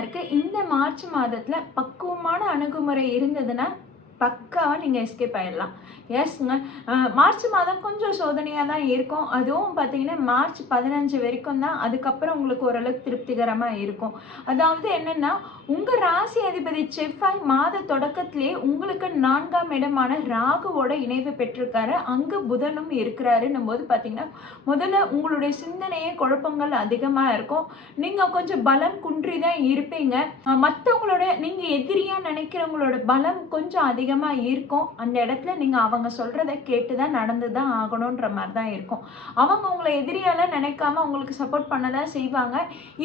ராசியினருக்கு இந்த மார்ச் மாதத்துல பக்குவமான அணுகுமுறை இருந்ததுன்னா பக்காவா நீங்க எஸ்கேப் ஆயிடலாம். எஸ்ங்க. மார்ச் மாதம் கொஞ்சம் சோதனையா தான் இருக்கும். அதுவும் பார்த்தீங்கன்னா மார்ச் 15 வரைக்கும் தான். அதுக்கப்புறம் உங்களுக்கு ஓரளவுக்கு திருப்திகரமா இருக்கும். அதாவது என்னன்னா, உங்க ராசி அதிபதி செவ்வாய் மாத தொடக்கத்திலேயே உங்களுக்கு 4ஆம் இடமான ராகுவோட இணைவு பெற்றிருக்காரு. அங்க புதனும் இருக்கிறாருன்னும் போது பார்த்தீங்கன்னா, முதல்ல உங்களுடைய சிந்தனையே குழப்பங்கள் அதிகமா இருக்கும். நீங்க கொஞ்சம் பலம் குன்றி தான் இருப்பீங்க. மற்றவங்களோட நீங்க எதிரியா நினைக்கிறவங்களோட பலம் கொஞ்சம் அதிகமா இருக்கும். அந்த இடத்துல நீங்க அவங்க சொல்றதை கேட்டுதான் நடந்துதான் ஆகணும்ன்ற மாதிரி தான் இருக்கும். அவங்க உங்களை எதிரியால நினைக்காம உங்களுக்கு சப்போர்ட் பண்ணதான் செய்வாங்க.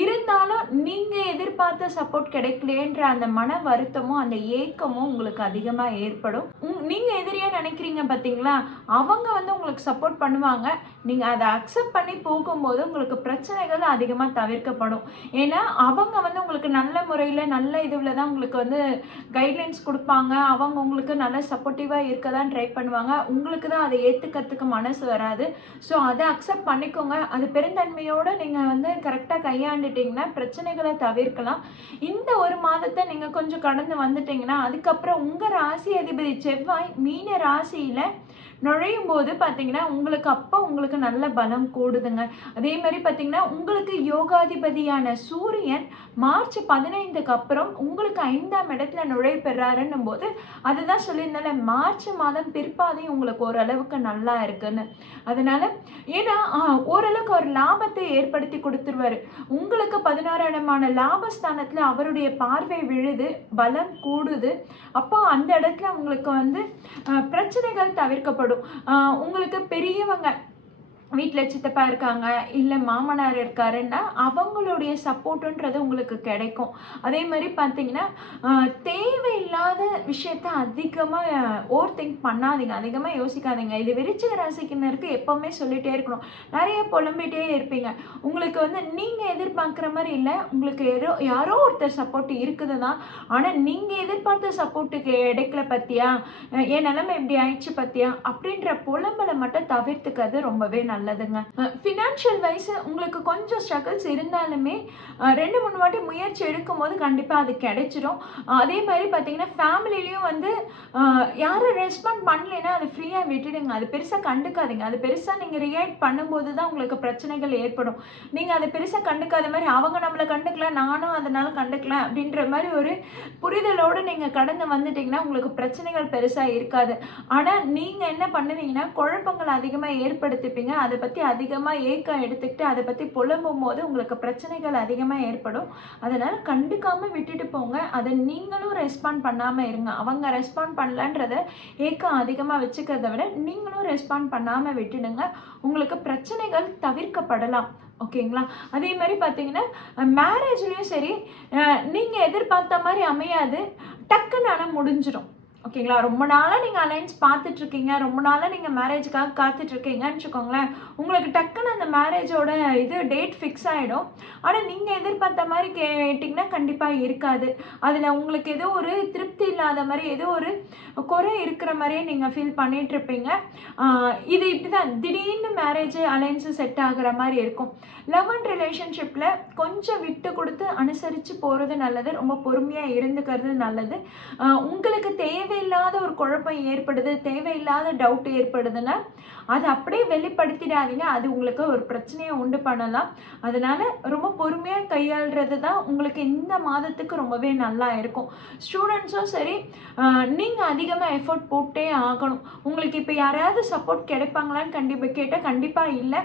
இருந்தாலும் நீங்க எதிர்பார்த்த சப்போர்ட் கிடைக்கலன்ற அந்த மன வருத்தமும் அந்த ஏக்கமும் உங்களுக்கு அதிகமா ஏற்படும். நீங்க எதிரியா நினைக்கிறீங்க பாத்தீங்களா, அவங்க உங்களுக்கு சப்போர்ட் பண்ணுவாங்க. நீங்க அதை அக்செப்ட் பண்ணி போகும்போது உங்களுக்கு பிரச்சனைகள் அதிகமா தவிர்க்கப்படும். ஏன்னா அவங்க உங்களுக்கு நல்ல முறையில நல்ல இதுல தான் உங்களுக்கு கைட்லைன்ஸ் கொடுப்பாங்க. அவங்க உங்களுக்கு நல்ல சப்போர்ட்டிவா இருக்க தான் ட்ரை பண்ணுவாங்க. உங்களுக்கு தான் அதை ஏத்துக்கிறதுக்கு மனசு வராது. ஸோ அதை அக்செப்ட் பண்ணிக்கோங்க. அது பெருந்தன்மையோட நீங்க கரெக்டா கையாண்டுட்டீங்கன்னா பிரச்சனைகளை தவிர்க்கலாம். இந்த ஒரு மாதத்தை நீங்க கொஞ்சம் கடந்து வந்துட்டீங்கன்னா அதுக்கப்புறம் உங்க ராசி அதிபதி செவ்வாய் மீன ராசியில நுழையும் போது பார்த்தீங்கன்னா உங்களுக்கு நல்ல பலம் கூடுதுங்க. அதே மாதிரி பார்த்தீங்கன்னா உங்களுக்கு யோகாதிபதியான சூரியன் மார்ச் 15க்கு அப்புறம் உங்களுக்கு 5ஆம் இடத்துல நுழைவு பெறாருன்னும் போது அதுதான் சொல்லியிருந்தால மார்ச் மாதம் பிற்பாதை உங்களுக்கு ஓரளவுக்கு நல்லா இருக்குன்னு. அதனால ஏன்னா ஓரளவுக்கு ஒரு லாபத்தை ஏற்படுத்தி கொடுத்துருவாரு. உங்களுக்கு 16ஆம் இடமான லாபஸ்தானத்துல அவருடைய பார்வை விழுது, பலம் கூடுது. அப்போ அந்த இடத்துல உங்களுக்கு பிரச்சனைகள் தவிர்க்கப்படும். உங்களுக்கு பெரியவங்க வீட்டில் சித்தப்பா இருக்காங்க, இல்லை மாமனார் இருக்காருன்னா அவங்களுடைய சப்போர்ட்டுன்றது உங்களுக்கு கிடைக்கும். அதே மாதிரி பார்த்தீங்கன்னா தேவையில்லாத விஷயத்த அதிகமாக ஓவர் திங்க் பண்ணாதீங்க, அதிகமாக யோசிக்காதீங்க. இது விருச்சிக ராசிக்கினருக்கு எப்போவுமே சொல்லிகிட்டே இருக்கணும். நிறைய புலம்பிகிட்டே இருப்பீங்க. உங்களுக்கு நீங்கள் எதிர்பார்க்குற மாதிரி இல்லை, உங்களுக்கு யாரோ ஒருத்தர் சப்போர்ட் இருக்குது தான். ஆனால் நீங்கள் எதிர்பார்த்த சப்போர்ட்டுக்கு கிடைக்கல பற்றியா, என் நிலைமை இப்படி ஆயிடுச்சு பற்றியா அப்படின்ற புலம்பலை மட்டும் தவிர்த்துக்கிறது ரொம்பவே நல்லதுங்க. ஃபினான்ஷியல் வைஸ் உங்களுக்கு கொஞ்சம் ஸ்ட்ரகிள்ஸ் இருந்தாலுமே 2-3 வாட்டி முயற்சி எடுக்கும் போது கண்டிப்பாக அது கிடைச்சிடும். அதே மாதிரி பார்த்தீங்கன்னா ஃபேமிலிலையும் யாரும் ரெஸ்பாண்ட் பண்ணலைன்னா அது ஃப்ரீயாக விட்டுடுங்க. அது பெருசாக கண்டுக்காதீங்க. அது பெருசாக நீங்கள் ரியாக்ட் பண்ணும்போது தான் உங்களுக்கு பிரச்சனைகள் ஏற்படும். நீங்கள் அதை பெருசாக கண்டுக்காத மாதிரி அவங்க நம்மளை கண்டுக்கல, நானும் அதனால கண்டுக்கல அப்படின்ற மாதிரி ஒரு புரிதலோடு நீங்கள் கடந்து வந்துட்டீங்கன்னா உங்களுக்கு பிரச்சனைகள் பெருசாக இருக்காது. ஆனால் நீங்கள் என்ன பண்ணுவீங்கன்னா குழப்பங்கள் அதிகமாக ஏற்படுத்திப்பீங்க. அதை பற்றி அதிகமாக ஏக்கம் எடுத்துக்கிட்டு அதை பற்றி புலம்பும் போது உங்களுக்கு பிரச்சனைகள் அதிகமாக ஏற்படும். அதனால் கண்டுக்காமல் விட்டுட்டு போங்க. அதை நீங்களும் ரெஸ்பாண்ட் பண்ணாமல் இருங்க. அவங்க ரெஸ்பாண்ட் பண்ணலன்றத ஏக்கம் அதிகமாக வச்சுக்கிறத விட நீங்களும் ரெஸ்பாண்ட் பண்ணாமல் விட்டுடுங்க. உங்களுக்கு பிரச்சனைகள் தவிர்க்கப்படலாம். ஓகேங்களா? அதே மாதிரி பார்த்தீங்கன்னா மேரேஜ்லேயும் சரி, நீங்கள் எதிர்பார்த்த மாதிரி அமையாது, டக்குன்னு ஆனால் முடிஞ்சிடும். ஓகேங்களா? ரொம்ப நாளாக நீங்கள் அலைன்ஸ் பார்த்துட்ருக்கீங்க, ரொம்ப நாளாக நீங்கள் மேரேஜுக்காக காத்துட்ருக்கீங்கன்னு வச்சுக்கோங்களேன். உங்களுக்கு டக்குன்னு அந்த மேரேஜோட டேட் ஃபிக்ஸ் ஆகிடும். ஆனால் நீங்கள் எதிர்பார்த்த மாதிரி கேட்டிங்கன்னா கண்டிப்பாக இருக்காது. அதில் உங்களுக்கு ஏதோ ஒரு திருப்தி இல்லாத மாதிரி, ஏதோ ஒரு குறை இருக்கிற மாதிரியே நீங்கள் ஃபீல் பண்ணிகிட்ருப்பீங்க. இது இப்படி தான் திடீர்னு மேரேஜ் அலைன்ஸு செட் ஆகிற மாதிரி இருக்கும். லவ் அண்ட் ரிலேஷன்ஷிப்பில் கொஞ்சம் விட்டு கொடுத்து அனுசரித்து போகிறது நல்லது. ரொம்ப பொறுமையாக இருந்துக்கிறது நல்லது. உங்களுக்கு தேவையில்லாத ஒரு குழப்பம் ஏற்படுது, தேவையில்லாத டவுட் ஏற்படுதுன்னா அதை அப்படியே வெளிப்படுத்திடாதீங்க. அது உங்களுக்கு ஒரு பிரச்சனையை உண்டு பண்ணலாம். அதனால ரொம்ப பொறுமையாக கையாளுறது தான் உங்களுக்கு இந்த மாதத்துக்கு ரொம்பவே நல்லா இருக்கும். ஸ்டூடெண்ட்ஸும் சரி, நீங்கள் அதிகமாக எஃபோர்ட் போட்டே ஆகணும். உங்களுக்கு இப்போ யாராவது சப்போர்ட் கிடைப்பாங்களான்னு கேட்டால் கண்டிப்பாக இல்லை.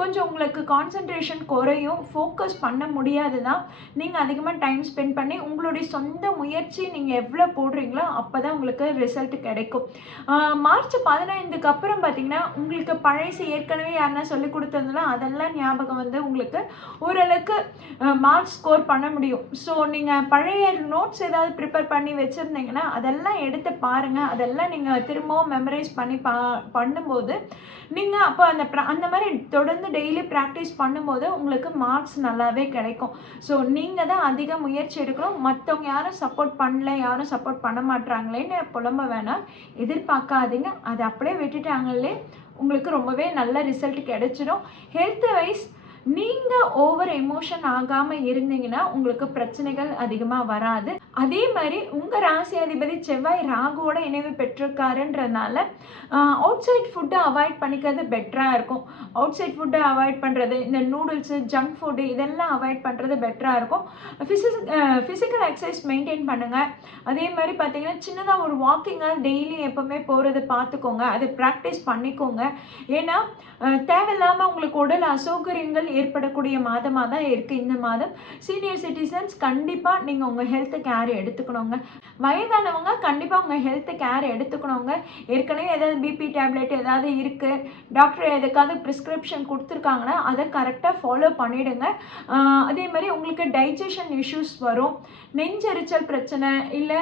கொஞ்சம் உங்களுக்கு கான்சன்ட்ரேஷன் குறையும், ஃபோக்கஸ் பண்ண முடியாது தான். நீங்கள் அதிகமாக டைம் ஸ்பெண்ட் பண்ணி உங்களுடைய சொந்த முயற்சி நீங்கள் எவ்வளோ போடுறீங்களோ அப்போ தான் உங்களுக்கு ரிசல்ட் கிடைக்கும். மார்ச் 15க்கு அப்புறம் பார்த்தீங்கன்னா உங்களுக்கு பழசு ஏற்கனவே யாருன்னா சொல்லி கொடுத்ததுனா அதெல்லாம் ஞாபகம் உங்களுக்கு ஓரளவுக்கு மார்க் ஸ்கோர் பண்ண முடியும். ஸோ நீங்கள் பழைய நோட்ஸ் ஏதாவது ப்ரிப்பேர் பண்ணி வச்சுருந்தீங்கன்னா அதெல்லாம் எடுத்து பாருங்கள். அதெல்லாம் நீங்கள் திரும்பவும் மெமரைஸ் பண்ணி பண்ணும்போது நீங்கள் அப்போ அந்த மாதிரி தொடர்ந்து டெய்லி ப்ராக்டிஸ் பண்ணும்போது உங்களுக்கு மார்க்ஸ் நல்லாவே கிடைக்கும். ஸோ நீங்கள் தான் அதிக முயற்சி எடுக்கணும். மற்றவங்க யாரும் சப்போர்ட் பண்ணல, யாரும் சப்போர்ட் பண்ண மாட்டாங்களேன்னு புலம்ப வேணாம், எதிர்பார்க்காதீங்க. அதை அப்படியே விட்டுட்டாங்களே உங்களுக்கு ரொம்பவே நல்ல ரிசல்ட் கிடைச்சிடும். ஹெல்த் வைஸ் நீங்கள் ஓவர் எமோஷன் ஆகாமல் இருந்தீங்கன்னா உங்களுக்கு பிரச்சனைகள் அதிகமாக வராது. அதே மாதிரி உங்கள் ராசி அதிபதி செவ்வாய் ராகுவோட இணைவு பெற்றிருக்காருன்றதுனால அவுட் சைட் ஃபுட்டை அவாய்ட் பண்ணிக்கிறது பெட்டராக இருக்கும். அவுட் சைட் ஃபுட்டை அவாய்ட் பண்ணுறது, இந்த நூடுல்ஸு, ஜங்க் ஃபுட்டு இதெல்லாம் அவாய்ட் பண்ணுறது பெட்டராக இருக்கும். ஃபிசிக்கல் எக்ஸசைஸ் மெயின்டைன் பண்ணுங்கள். அதே மாதிரி பார்த்தீங்கன்னா சின்னதாக ஒரு வாக்கிங்காக டெய்லி எப்போவுமே போகிறது பார்த்துக்கோங்க. அதை ப்ராக்டிஸ் பண்ணிக்கோங்க. ஏன்னா தேவையில்லாமல் உங்களுக்கு உடல் அசௌகரியங்கள் ஏற்படக்கூடிய மாதமாக தான் இருக்குது இந்த மாதம். சீனியர் சிட்டிசன்ஸ் கண்டிப்பாக நீங்கள் உங்கள் ஹெல்த்து கேர் எடுத்துக்கணுங்க. வயதானவங்க கண்டிப்பாக உங்கள் ஹெல்த்து கேர் எடுத்துக்கணுங்க. ஏற்கனவே ஏதாவது பிபி டேப்லெட் ஏதாவது இருக்குது, டாக்டர் எதுக்காவது ப்ரிஸ்கிரிப்ஷன் கொடுத்துருக்காங்கன்னா அதை கரெக்டாக ஃபாலோ பண்ணிவிடுங்க. அதே மாதிரி உங்களுக்கு டைஜஷன் இஷ்யூஸ் வரும், நெஞ்செரிச்சல் பிரச்சனை இல்லை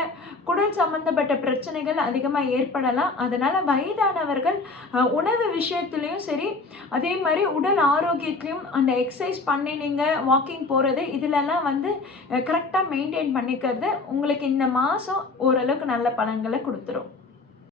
குடல் சம்மந்தப்பட்ட பிரச்சனைகள் அதிகமாக ஏற்படலாம். அதனால் வயதானவர்கள் உணவு விஷயத்துலேயும் சரி, அதே மாதிரி உடல் ஆரோக்கியத்திலையும் அந்த எக்ஸசைஸ் பண்ணி நீங்கள் வாக்கிங் போகிறது இதிலெல்லாம் வந்து கரெக்டாக மெயின்டைன் பண்ணிக்கிறது உங்களுக்கு இந்த மாதம் ஓரளவுக்கு நல்ல பலன்களை கொடுத்துரும்.